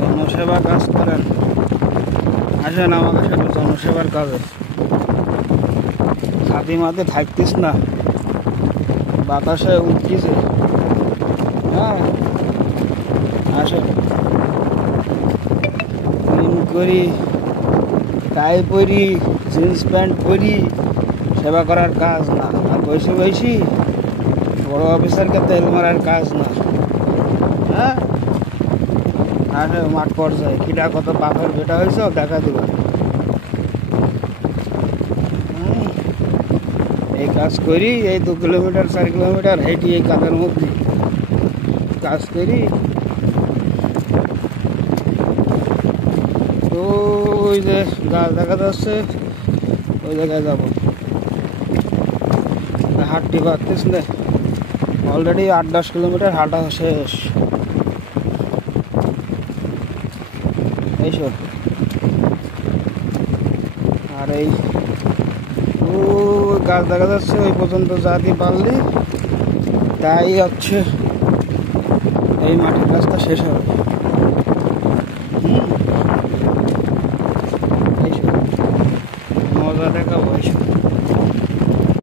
জনসেবা কাজ করেন, আসেন আমাদের সাথে জনসেবার কাজে। ছাতি মাতে থাকতিস না, বাতাসে উঠতিছে। হ্যাঁ আসেন, করি টাই পরি, জিন্স প্যান্ট পরি সেবা করার কাজ না। আর বয়সে বয়সী বড় অফিসারকে তেল মারার কাজ না। হ্যাঁ আসে মাঠ পর্যায়ে কিটা কত বাপের বেটা হয়েছে দেখা দিব। এই কাজ করি, এই 2 কিলোমিটার 4 কিলোমিটার হেঁটি এই কাজের মধ্যে কাজ করি। তো ওই যে গাছ দেখা যাচ্ছে, ওই জায়গায় যাবো। হাঁটতে পারতিস না, অলরেডি 8-10 কিলোমিটার হাঁটা শেষ। এইসব আর এই গাছ দেখা যাচ্ছে, ওই পর্যন্ত যাতে পারলি তাই হচ্ছে এই মাঠের রাস্তা শেষ হবে। এইসব মজা দেখাবো এইসব।